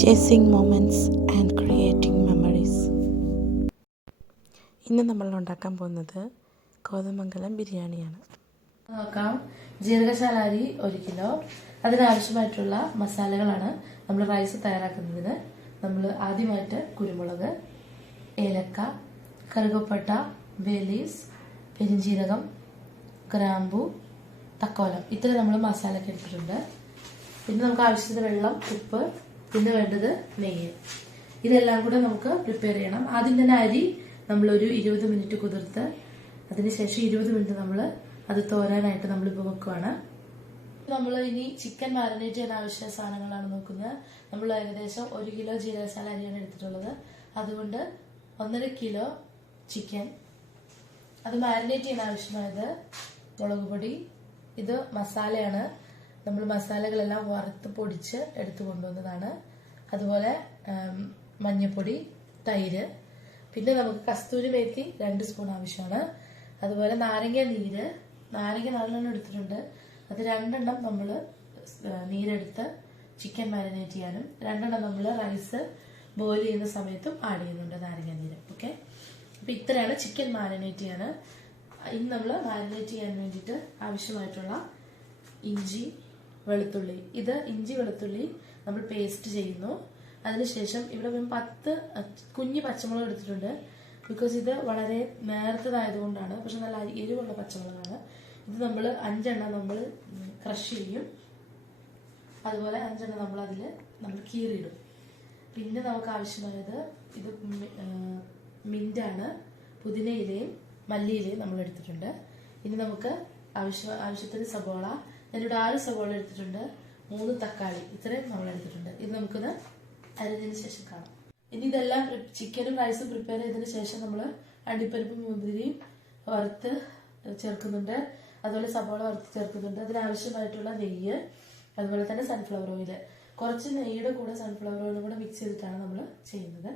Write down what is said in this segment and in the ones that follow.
Chasing moments and creating memories ഇന്ന് നമ്മൾ ഉണ്ടാക്കാൻ പോകുന്നത് കോതമംഗലം ബിരിയാണിയാണ്. നോക്കാം. ജീരകശാല അരി ഒരു കിലോ. അതിനാവശ്യമായിട്ടുള്ള മസാലകളാണ് നമ്മൾ റൈസ് തയ്യാറാക്കുന്നതിന്. നമ്മൾ ആദ്യമായിട്ട് കുരുമുളക് ഏലക്ക കറുകപ്പട്ട ബേലീസ് പെരിഞ്ചീരകം ഗ്രാമ്പു തക്കോലം. ഇത്ര നമ്മൾ മസാലയൊക്കെ എടുത്തിട്ടുണ്ട്. പിന്നെ നമുക്ക് ആവശ്യത്തിന് വെള്ളം ഉപ്പ് പിന്നെ വേണ്ടത് നെയ്യ്. ഇതെല്ലാം കൂടെ നമുക്ക് പ്രിപ്പയർ ചെയ്യണം. ആദ്യം തന്നെ അരി നമ്മളൊരു ഇരുപത് മിനിറ്റ് കുതിർത്ത് അതിനുശേഷം ഇരുപത് മിനിറ്റ് നമ്മൾ അത് തോരാനായിട്ട് നമ്മളിപ്പോൾ വെക്കുവാണ്. നമ്മൾ ഇനി ചിക്കൻ മാരിനേറ്റ് ചെയ്യാൻ ആവശ്യ സാധനങ്ങളാണ് നോക്കുന്നത്. നമ്മൾ ഏകദേശം ഒരു കിലോ ജീരകശാല അരിയാണ് എടുത്തിട്ടുള്ളത്. അതുകൊണ്ട് ഒന്നര കിലോ ചിക്കൻ അത് മാരിനേറ്റ് ചെയ്യാൻ ആവശ്യമായത് മുളക് പൊടി. ഇത് മസാലയാണ്. നമ്മൾ മസാലകളെല്ലാം വറുത്ത് പൊടിച്ച് എടുത്തു കൊണ്ടുവന്നതാണ്. അതുപോലെ മഞ്ഞൾപ്പൊടി തൈര്. പിന്നെ നമുക്ക് കസ്തൂരി മേത്തി രണ്ട് സ്പൂൺ ആവശ്യമാണ്. അതുപോലെ നാരങ്ങ നീര്. നാരങ്ങ നാലെണ്ണം എടുത്തിട്ടുണ്ട്. അത് രണ്ടെണ്ണം നമ്മൾ നീരെടുത്ത് ചിക്കൻ മാരിനേറ്റ് ചെയ്യാനും രണ്ടെണ്ണം നമ്മൾ റൈസ് ബോയിൽ ചെയ്യുന്ന സമയത്തും ആഡ് ചെയ്യുന്നുണ്ട് നാരങ്ങ നീര്. ഓക്കെ അപ്പൊ ഇത്രയാണ് ചിക്കൻ മാരിനേറ്റ് ചെയ്യാൻ ഇന്ന് നമ്മൾ മാരിനേറ്റ് ചെയ്യാൻ വേണ്ടിയിട്ട് ആവശ്യമായിട്ടുള്ള ഇഞ്ചി വെളുത്തുള്ളി. ഇത് ഇഞ്ചി വെളുത്തുള്ളി നമ്മൾ പേസ്റ്റ് ചെയ്യുന്നു. അതിനുശേഷം ഇവിടെ പത്ത് കുഞ്ഞു പച്ചമുളക് എടുത്തിട്ടുണ്ട്. ബിക്കോസ് ഇത് വളരെ നേർത്തതായതുകൊണ്ടാണ് പക്ഷെ നല്ല എരിവുള്ള പച്ചമുളകാണ്. ഇത് നമ്മൾ അഞ്ചെണ്ണം നമ്മൾ ക്രഷ് ചെയ്യും. അതുപോലെ അഞ്ചെണ്ണം നമ്മൾ അതിൽ നമ്മൾ കീറിയിടും. പിന്നെ നമുക്ക് ആവശ്യമായത് ഇത് മിന്റാണ് പുതിനയിലയും മല്ലിയിലയും നമ്മൾ എടുത്തിട്ടുണ്ട്. ഇനി നമുക്ക് ആവശ്യ ആവശ്യത്തിന് സബോള ഞാനിവിടെ ആറ് സവോള എടുത്തിട്ടുണ്ട്. മൂന്ന് തക്കാളി. ഇത്രയും നമ്മൾ എടുത്തിട്ടുണ്ട്. ഇത് നമുക്കൊന്ന് അരിഞ്ഞതിന് ശേഷം കാണാം. ഇനി ഇതെല്ലാം ചിക്കനും റൈസും പ്രിപ്പയർ ചെയ്തതിന് ശേഷം നമ്മൾ അണ്ടിപ്പരിപ്പും മുന്തിരിയും വറുത്ത് ചേർക്കുന്നുണ്ട്. അതുപോലെ സവോള വറുത്ത് ചേർക്കുന്നുണ്ട്. അതിനാവശ്യമായിട്ടുള്ള നെയ്യ് അതുപോലെ തന്നെ സൺഫ്ലവർ ഓയിൽ കുറച്ച് നെയ്യുടെ കൂടെ സൺഫ്ലവർ ഓയിലും കൂടെ മിക്സ് ചെയ്തിട്ടാണ് നമ്മൾ ചെയ്യുന്നത്.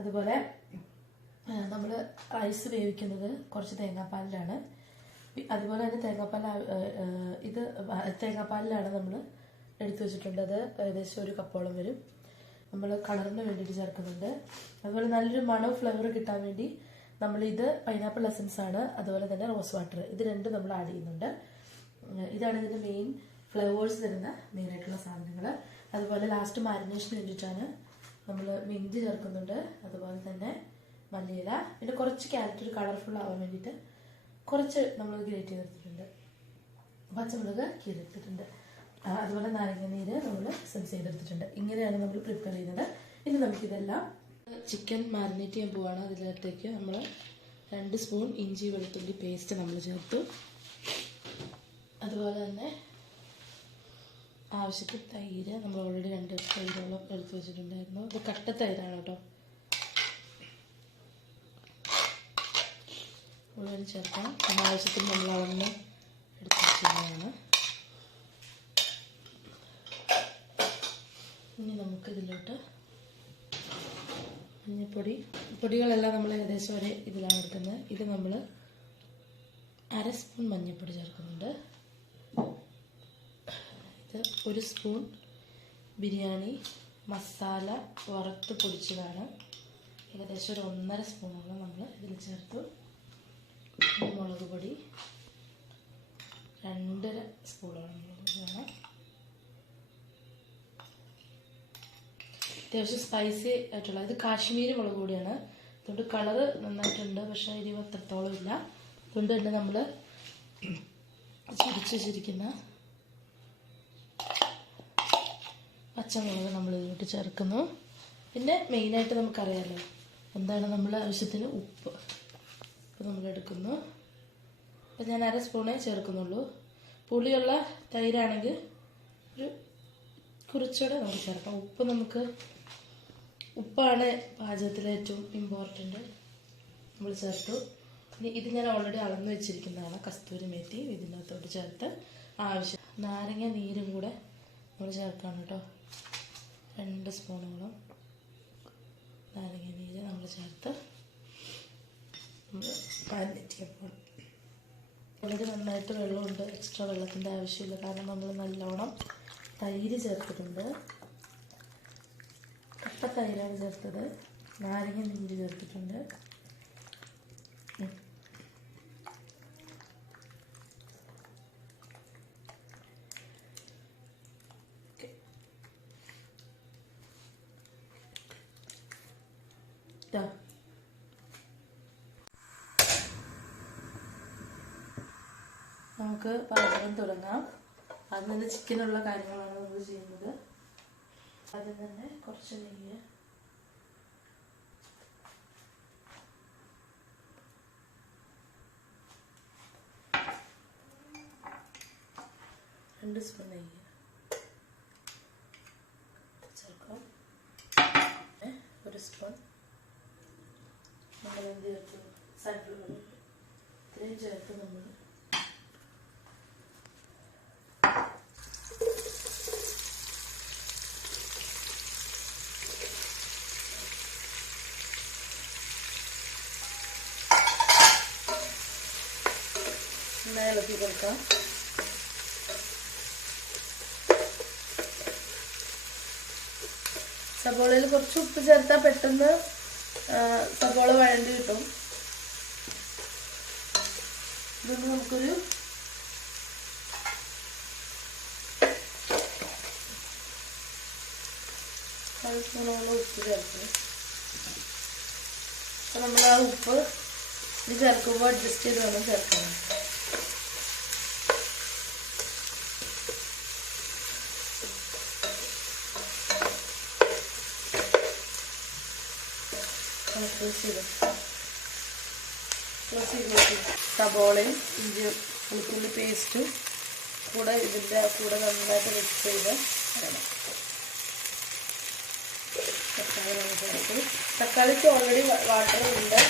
അതുപോലെ നമ്മൾ റൈസ് വേവിക്കുന്നത് കുറച്ച് തേങ്ങാപ്പാലിലാണ്. അതുപോലെ തന്നെ തേങ്ങാപ്പാൽ ഇത് തേങ്ങാപ്പാലിലാണ് നമ്മൾ എടുത്തു വെച്ചിട്ടുണ്ട്. അത് ഏകദേശം ഒരു കപ്പോളം വരും. നമ്മൾ കളറിന് വേണ്ടിയിട്ട് ചേർക്കുന്നുണ്ട്. അതുപോലെ നല്ലൊരു മണോ ഫ്ലേവർ കിട്ടാൻ വേണ്ടി നമ്മൾ ഇത് പൈനാപ്പിൾ എസൻസ് ആണ്. അതുപോലെ തന്നെ റോസ് വാട്ടർ ഇത് രണ്ടും നമ്മൾ ആഡ് ചെയ്യുന്നുണ്ട്. ഇതാണ് ഇതിന്റെ മെയിൻ ഫ്ലേവേഴ്സ് തരുന്ന മെയിൻ ആയിട്ടുള്ള സാധനങ്ങൾ അതുപോലെ ലാസ്റ്റ് മാരിനേഷന് വേണ്ടിയിട്ടാണ് നമ്മൾ മിഞ്ചി ചേർക്കുന്നുണ്ട്. അതുപോലെ തന്നെ മല്ലിയില. പിന്നെ കുറച്ച് ക്യാരറ്റ് കളർഫുൾ ആവാൻ വേണ്ടിയിട്ട് കുറച്ച് നമ്മൾ ഗ്രേറ്റ് ചെയ്തെടുത്തിട്ടുണ്ട്. പച്ചമുളക് കീറിയെടുത്തിട്ടുണ്ട് അതുപോലെ നാരങ്ങ നീര് നമ്മൾ സെൻസ് ചെയ്തെടുത്തിട്ടുണ്ട്. ഇങ്ങനെയാണ് നമ്മൾ പ്രിപ്പയർ ചെയ്യുന്നത്. ഇനി നമുക്കിതെല്ലാം ചിക്കൻ മാരിനേറ്റ് ചെയ്യാൻ പോവാണ്. അതിലകത്തേക്ക് നമ്മൾ രണ്ട് സ്പൂൺ ഇഞ്ചി വെളുത്തുള്ളി പേസ്റ്റ് നമ്മൾ ചേർത്തു. അതുപോലെ തന്നെ ആവശ്യത്തിന് തൈര്. നമ്മൾ ഓൾറെഡി രണ്ട് തൈരോളം എടുത്ത് വെച്ചിട്ടുണ്ടായിരുന്നു. ഇത് കട്ട തൈരാണ് കേട്ടോ. മുഴുവൻ ചേർക്കാം. പിന്നെ ആവശ്യത്തിന് നമ്മൾ അളന്ന് എടുത്ത് ഇനി നമുക്ക് ഇതിലോട്ട് മഞ്ഞപ്പൊടി. പൊടികളെല്ലാം നമ്മൾ ഏകദേശം ഒരേ ഇതിലാണ് എടുക്കുന്നത്. ഇത് നമ്മൾ അര സ്പൂൺ മഞ്ഞൾപ്പൊടി ചേർക്കുന്നുണ്ട്. ഇത് ഒരു സ്പൂൺ ബിരിയാണി മസാല വറുത്ത് പൊടിച്ചതാണ്. ഏകദേശം ഒരു ഒന്നര സ്പൂണോളം നമ്മൾ ഇതിൽ ചേർത്തു. മുളക് പൊടി. രണ്ടര സ്പൂണോളം വേണം. അത്യാവശ്യം സ്പൈസി ആയിട്ടുള്ള ഇത് കാശ്മീരി മുളക് പൊടിയാണ്. അതുകൊണ്ട് കളറ് നന്നായിട്ടുണ്ട് പക്ഷെ എരിവ് അത്രത്തോളം ഇല്ല. അതുകൊണ്ട് തന്നെ നമ്മൾ ചുരിച്ച് വെച്ചിരിക്കുന്ന പച്ചമുളക് നമ്മൾ ഇതിലോട്ട് ചേർക്കുന്നു. പിന്നെ മെയിനായിട്ട് നമുക്കറിയാമല്ലോ എന്താണ് നമ്മൾ ആവശ്യത്തിന് ഉപ്പ്. നമ്മൾ എടുക്കുന്നു അപ്പം ഞാൻ അര സ്പൂണേ ചേർക്കുന്നുള്ളൂ. പുളിയുള്ള തൈരാണെങ്കിൽ ഒരു കുറച്ചുകൂടെ നമുക്ക് ചേർക്കാം. ഉപ്പ് നമുക്ക് ഉപ്പാണ് പാചകത്തിൽ ഏറ്റവും ഇമ്പോർട്ടന്റ് നമ്മൾ ചേർത്തു. ഇനി ഇത് ഞാൻ ഓൾറെഡി അളന്ന് വെച്ചിരിക്കുന്നതാണ്. കസ്തൂരി മേത്തി ഇതിനകത്തോട്ട് ചേർത്ത് ആവശ്യം. നാരങ്ങ നീരും കൂടെ നമ്മൾ ചേർക്കണം കേട്ടോ. രണ്ട് സ്പൂണോളം നാരങ്ങ നീര് നമ്മൾ ചേർത്ത് പോകണം വളരെ നന്നായിട്ട് വെള്ളമുണ്ട്. എക്സ്ട്രാ വെള്ളത്തിന്റെ ആവശ്യമില്ല. കാരണം നമ്മൾ നല്ലോണം തൈര് ചേർത്തിട്ടുണ്ട്. തൈരാണ് ചേർത്തത്. നാരങ്ങ നീര് ചേർത്തിട്ടുണ്ട് ഉം. ഓക്കേ. ദാ. നമുക്ക് പാചകം തുടങ്ങാം. അതിൽ നിന്ന് ചിക്കനുള്ള കാര്യങ്ങളാണ് നമ്മൾ ചെയ്യുന്നത്. ആദ്യം തന്നെ കുറച്ച് നെയ്യ്. രണ്ട് സ്പൂൺ നെയ്യ്. ചേർക്കാം. ഒരു സ്പൂൺ നമ്മൾ എന്ത് ചേർത്തു? സൺഫ്ലവർ ഇത്രയും ചേർത്ത് നമ്മൾ നന്നായി ഇളക്കി കൊടുക്കാം. സബോളയിൽ കുറച്ച് ഉപ്പ് ചേർത്താൽ പെട്ടെന്ന് സബോള വഴണ്ടി കിട്ടും. ഇതൊന്ന് നമുക്കൊരു സ്പൂണോളം ഉപ്പ് ചേർക്കും അപ്പൊ നമ്മൾ ആ ഉപ്പ് ഇത് ചേർക്കുമ്പോൾ അഡ്ജസ്റ്റ് ചെയ്ത് വേണം ചേർക്കണം സബോളയും ഇഞ്ചി വെളുത്തുള്ളി പേസ്റ്റും കൂടെ ഇതിന്റെ കൂടെ നന്നായിട്ട് മിക്സ് ചെയ്ത് തക്കാളിക്ക് ഓൾറെഡി വാട്ടർ ഉണ്ട്.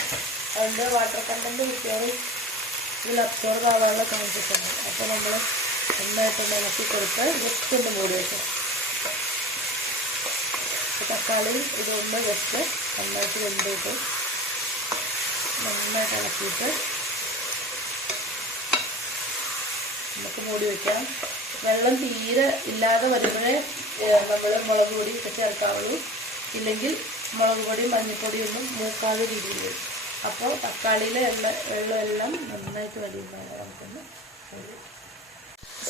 അതിന്റെ വാട്ടർ കണ്ടന്റ് മിക്കവാറും ഇതിൽ അബ്സോർബ് ആവാനുള്ള ചാൻസസ് ഉണ്ട്. അപ്പോൾ നമ്മൾ നന്നായിട്ട് ഇളക്കി കൊടുത്ത് ജസ്റ്റ് ഒന്ന് മൂടി അപ്പോൾ തക്കാളി ഇതൊന്ന് ജസ്റ്റ് നന്നായിട്ട് വെന്തിട്ട് നന്നായിട്ട് ഇളക്കിയിട്ട് നമുക്ക് മൂടി വയ്ക്കാം വെള്ളം തീരെ ഇല്ലാതെ വരുമ്പോഴേ നമ്മൾ മുളക് പൊടി ഒക്കെ ചേർക്കാവുള്ളൂ. ഇല്ലെങ്കിൽ മുളക് പൊടി മഞ്ഞൾപ്പൊടിയൊന്നും മൂക്കാതെ രീതിയിൽ അപ്പോൾ തക്കാളിയിലെ എണ്ണ വെള്ളം എല്ലാം നന്നായിട്ട് വഴിയുന്നതാണ് നമുക്കൊന്ന്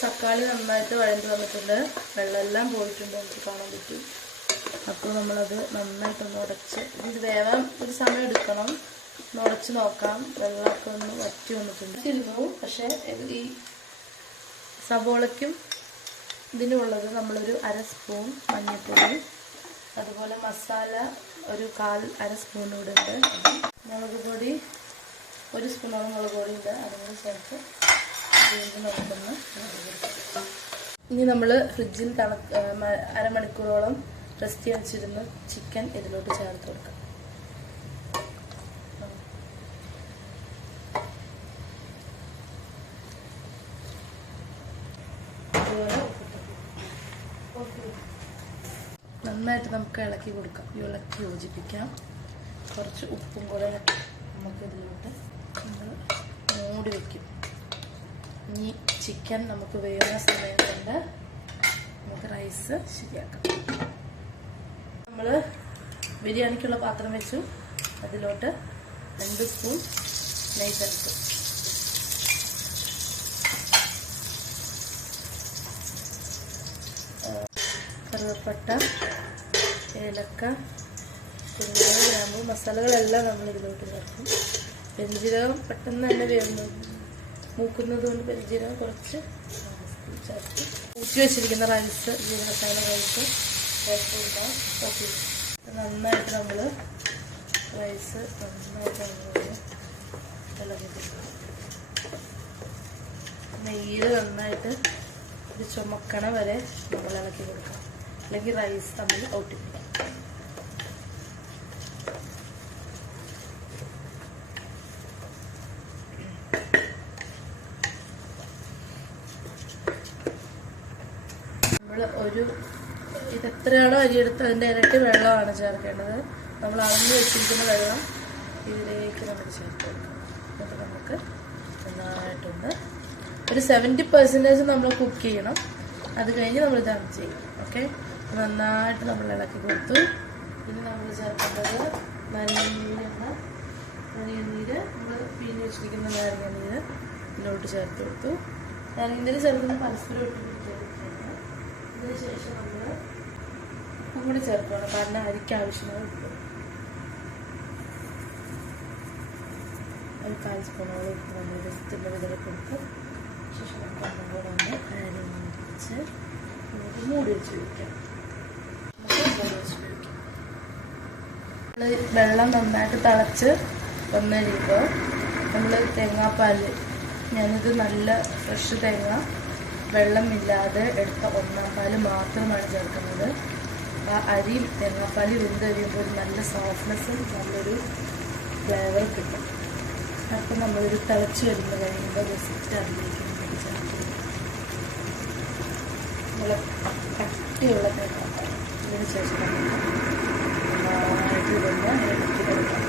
തക്കാളി നന്നായിട്ട് വഴണ്ട് വന്നിട്ടുണ്ട്. വെള്ളമെല്ലാം പോയിട്ടുണ്ട്. നമുക്ക് കാണാൻ പറ്റും. അപ്പോൾ നമ്മളത് നന്നായിട്ടൊന്ന് ഉടച്ച് ഇത് വേവാൻ ഒരു സമയം എടുക്കണം. ഒന്ന് ഉടച്ച് നോക്കാം. വെള്ളമൊക്കെ ഒന്ന് വറ്റി വന്നിട്ടുണ്ട്. ഇരുന്നു പക്ഷേ ഈ സബോളയ്ക്കും ഇതിനുള്ളത് നമ്മളൊരു അര സ്പൂൺ മഞ്ഞൾപ്പൊടി അതുപോലെ മസാല ഒരു കാൽ അര സ്പൂൺ കൂടെ ഉണ്ട്. മുളക് പൊടി ഒരു സ്പൂണോളം മുളക് പൊടി ഉണ്ട്. അതുകൂടി ചേർത്ത് വീണ്ടും നമുക്കൊന്ന് ഇനി നമ്മൾ ഫ്രിഡ്ജിൽ തണു അരമണിക്കൂറോളം റെസ്റ്റ് വെച്ചിരുന്ന ചിക്കൻ ഇതിലോട്ട് ചേർത്ത് കൊടുക്കാം. നന്നായിട്ട് നമുക്ക് ഇളക്കി കൊടുക്കാം. ഇളക്കി യോജിപ്പിക്കാം. കുറച്ച് ഉപ്പും കൂടെ നമുക്ക് ഇതിലോട്ട് നമ്മൾ മൂടി വെക്കും. ഇനി ചിക്കൻ നമുക്ക് വേവുന്ന സമയം കൊണ്ട് നമുക്ക് റൈസ് ശരിയാക്കാം. ബിരിയാണിക്കുള്ള പാത്രം വെച്ചു. അതിലോട്ട് രണ്ട് സ്പൂൺ നെയ് ചേർത്തു കറുവപ്പട്ട ഏലക്ക കുരുമുളക് ഗ്രാമ്പു മസാലകളെല്ലാം നമ്മൾ ഇതിലോട്ട് ചേർക്കും പെരുംജീരകം പെട്ടെന്ന് തന്നെ വേവുന്നു. മൂക്കുന്നത് കൊണ്ട് പെരുംജീരകം കുറച്ച് ചേർത്ത്. ഊറ്റി വെച്ചിരിക്കുന്ന റൈസ് ജീരകത്തായ റൈസ് ചേർത്ത് കൊടുക്കാം ഓക്കെ നന്നായിട്ട് നമ്മൾ റൈസ് നന്നായിട്ട് നമ്മൾ ഇളകി നെയ്യിൽ നന്നായിട്ട് ഇത് ചുമക്കണ വരെ നമ്മൾ ഇളക്കി കൊടുക്കാം അല്ലെങ്കിൽ റൈസ് തമ്മിൽ ഒട്ടിപ്പിടിക്കും നമ്മൾ ഒരു ഇത് എത്രയാണോ അരിയെടുത്ത് അതിന്റെ ഇരട്ടി വെള്ളമാണ് ചേർക്കേണ്ടത്. നമ്മൾ അളന്ന് വെച്ചിരിക്കുന്ന വെള്ളം ഇതിലേക്ക് നമ്മൾ ചേർത്ത് കൊടുക്കാം എന്നിട്ട് നമുക്ക് നന്നായിട്ടൊന്ന് ഒരു സെവന്റി പെർസെന്റേജ് നമ്മൾ കുക്ക് ചെയ്യണം. അത് കഴിഞ്ഞ് നമ്മൾ ഇതാണ് ചെയ്യും. ഓക്കെ നന്നായിട്ട് നമ്മൾ ഇളക്കി കൊടുത്തു. ഇനി നമ്മൾ ചേർക്കേണ്ടത് നാരങ്ങനീരാണ് നാരങ്ങനീര് നമ്മൾ പിഴിഞ്ഞ് വെച്ചിരിക്കുന്ന നാരങ്ങനീര് ഇതിലോട്ട് ചേർത്ത് കൊടുത്തു. നാരങ്ങനീര് ചേർക്കുന്ന പരസ്പരം ഇട്ട് ഇതിന് ശേഷം നമ്മൾ കൂടി ചേർക്കണം. കാരണം അരിക്ക് ആവശ്യമായ ഉപ്പ്. ഒരു കാൽ സ്പൂണോളം ഉപ്പ് നമ്മൾ ജസ്റ്റ് വിതറി കൊടുത്ത് ശേഷം നമുക്ക് ഒന്നും കൂടെ ഒന്ന് അരി നമുക്ക് മൂടി നമുക്ക് മൂടി വെച്ച് വയ്ക്കാം നമ്മൾ വെള്ളം നന്നായിട്ട് തിളച്ച് വന്നു കഴിയുമ്പോൾ നമ്മൾ തേങ്ങാപ്പാൽ ഞാനിത് നല്ല ഫ്രഷ് തേങ്ങ വെള്ളമില്ലാതെ എടുത്ത ഒന്നാം പാൽ മാത്രമാണ് ചേർക്കുന്നത്. അരിയും തേങ്ങാപ്പാലും വെന്ത് കഴിയുമ്പോൾ ഒരു നല്ല സോഫ്റ്റ്നെസ്സും നല്ലൊരു ഫ്ലേവർ കിട്ടും. അപ്പം നമ്മളൊരു തിളച്ച് വരുമ്പോൾ കഴിയുമ്പോൾ ജസ്റ്റ് അതിലേക്ക് നല്ല കട്ടിയുള്ള തേങ്ങാപ്പാൽ. ഇതിന് ശേഷം നന്നായിട്ട് ഇതൊന്ന് ഇളക്കി കൊടുക്കാം.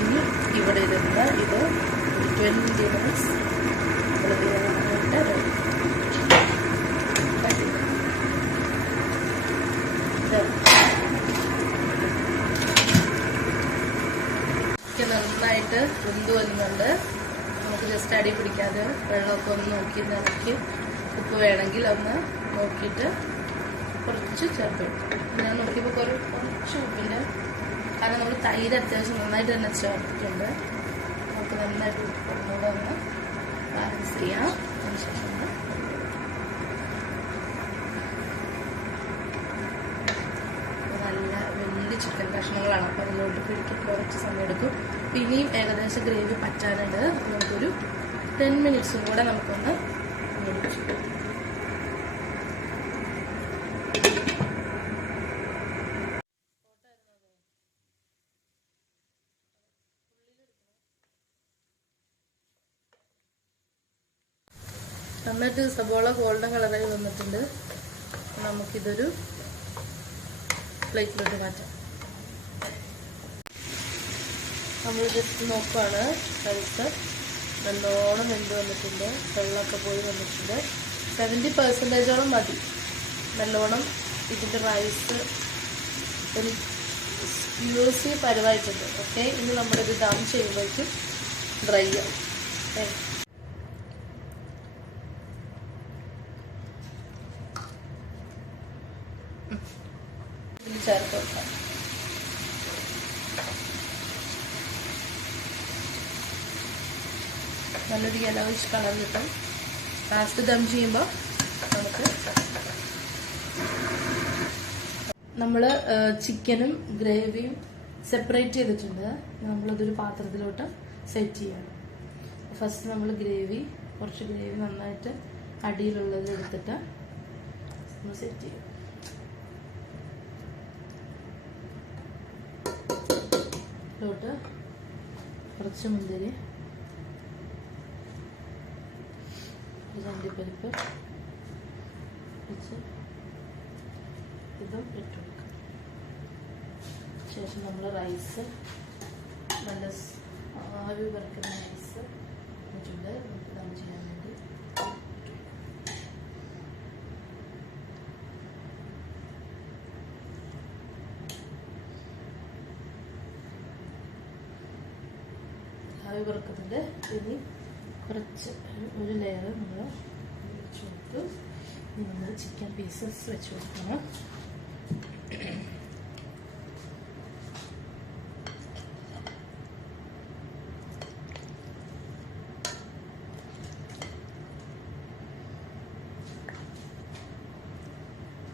ഇനി ഇവിടെ ഇരുന്ന് ഇത് ട്വന്റി മിനിറ്റ്സ് നമ്മൾ നന്നായിട്ട് ഒക്കെ വെന്ത് വരുന്നുണ്ട് നമുക്ക് ജസ്റ്റ് അടി പിടിക്കാതെ വെള്ളമൊക്കെ ഒന്ന് നോക്കി നിറക്കി ഉപ്പ് വേണമെങ്കിൽ ഒന്ന് നോക്കിയിട്ട് കുറച്ച് ചേർത്ത് കൊടുക്കും. ഞാൻ നോക്കിയപ്പോൾ കുറേ കുറച്ച് ഉപ്പിന്റെ കാരണം നമ്മൾ തൈര് അത്യാവശ്യം നന്നായിട്ട് തന്നെ ചേർത്തിട്ടുണ്ട്. നമുക്ക് നന്നായിട്ട് ഉപ്പ് ഒന്നുകൂടെ ഒന്ന് ബാലൻസ് ചെയ്യാം. അതിനുശേഷം നല്ല വലിയ ചിക്കൻ കഷ്ണങ്ങളാണ്. അപ്പോൾ അതിലോട്ട് പിടിക്കാൻ കുറച്ച് സമയം എടുക്കും. പിന്നെയും ഏകദേശം ഗ്രേവി പറ്റാനുണ്ട്. നമുക്കൊരു ടെൻ മിനിറ്റ്സും കൂടെ നമുക്കൊന്ന് നന്നായിട്ട് സബോള ഗോൾഡൻ കളറായി വന്നിട്ടുണ്ട്. നമുക്കിതൊരു പ്ലേറ്റിലോട്ട് മാറ്റാം. നമ്മൾ ജസ്റ്റ് നോക്കുകയാണ് റൈസ് നല്ലോണം വെന്ത് വന്നിട്ടുണ്ട്. വെള്ളമൊക്കെ പോയി വന്നിട്ടുണ്ട്. സെവന്റി പെർസെന്റേജോളം മതി. നല്ലോണം ഇതിന്റെ റൈസ് ഒരു യൂസി പരുവായിട്ടുണ്ട്. ഓക്കെ ഇനി നമ്മളിത് ദം ചെയ്യുമ്പോഴേക്കും ഡ്രൈ ആവും. ഓക്കെ ഇതിൽ ചേർത്ത് വെക്കാം നല്ലൊരു യെലോയിഷ് കളർ കിട്ടും ലാസ്റ്റ് ദം ചെയ്യുമ്പോൾ നമുക്ക് നമ്മൾ ചിക്കനും ഗ്രേവിയും സെപ്പറേറ്റ് ചെയ്തിട്ടുണ്ട്. നമ്മളതൊരു പാത്രത്തിലോട്ട് സെറ്റ് ചെയ്യണം. ഫസ്റ്റ് നമ്മൾ ഗ്രേവി കുറച്ച് ഗ്രേവി നന്നായിട്ട് അടിയിലുള്ളത് എടുത്തിട്ട് നമ്മൾ സെറ്റ് ചെയ്യും ോട്ട് കുറച്ച് മുന്തിരി ഒരു അണ്ടിപ്പരിപ്പ് വെച്ച് ഇതും ഇട്ട് കൊടുക്കാം. ശേഷം നമ്മൾ റൈസ് നല്ല ആവി വറക്കുന്ന റൈസ് വെച്ചിട്ട് നമുക്ക് ചെയ്യാൻ വേണ്ടി ആവി വറക്കുന്നുണ്ട്. ഇനി കുറച്ച് ഒരു- ഒരു ലെയർ നമ്മൾ വെച്ച് കൊടുത്തു ഇനി നമ്മൾ ചിക്കൻ പീസസ് വെച്ച് കൊടുക്കണം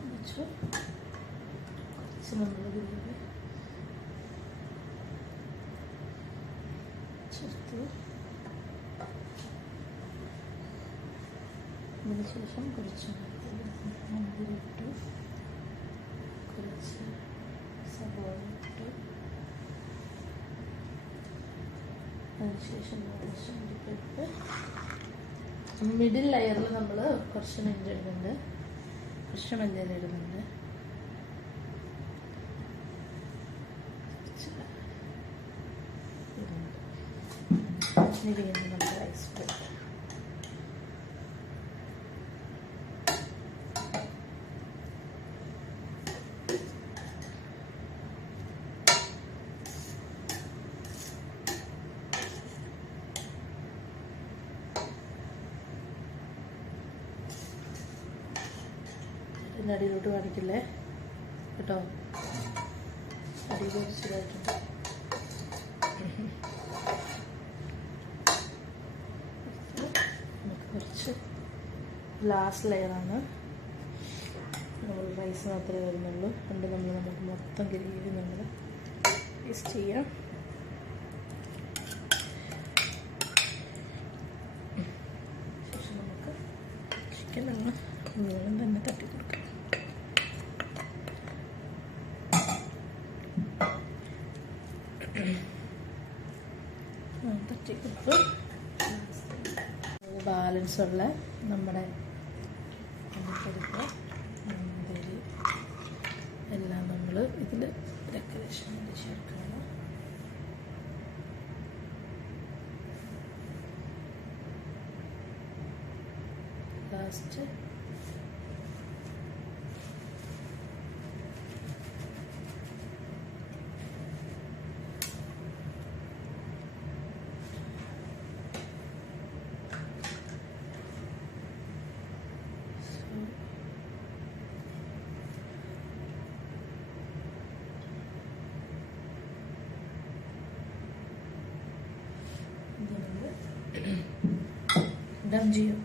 വെച്ചു കുറച്ച് നമ്മൾ ഇതിലേക്ക് ചേർത്തു അതിനുശേഷം കുറച്ച് മുന്തിരിട്ടു കുറച്ച് സബോള ഇട്ടു അതിനുശേഷം കുറച്ച് അണ്ടിപ്പരിപ്പ് മിഡിൽ ലെയറിൽ നമ്മൾ കുറച്ച് മഞ്ഞൾ ഇടുന്നുണ്ട് കുറച്ച് മഞ്ഞൾ ഇടുന്നുണ്ട് കുറച്ച് ഇടുന്നുണ്ട് ഇനി വീണ്ടും നമ്മൾ റൈസ് പ്ലേറ്റ് പിന്നെ അടിയിലോട്ട് കാണിക്കില്ലേ? കേട്ടോ? അടിയിലോട്ട് നമുക്ക് കുറച്ച് ലാസ്റ്റ് ലെയറാണ് നമ്മൾ റൈസ് മാത്രമേ വരുന്നുള്ളൂ. അതുകൊണ്ട് നമ്മൾ നമുക്ക് മൊത്തം ഗ്രേവി നമ്മൾ ടേസ്റ്റ് ചെയ്യാം ശേഷം നമുക്ക് ചിക്കനാണ് മുഴുവൻ തന്നെ തട്ടി കൊടുക്കാം ആ, കൊടുത്തു ബാലൻസ് ഉള്ള നമ്മുടെ മുന്തിരി എല്ലാം നമ്മൾ ഇതിൽ ഡെക്കറേഷൻ ചേർക്കണം. ലാസ്റ്റ് ഡം ചെയ്യും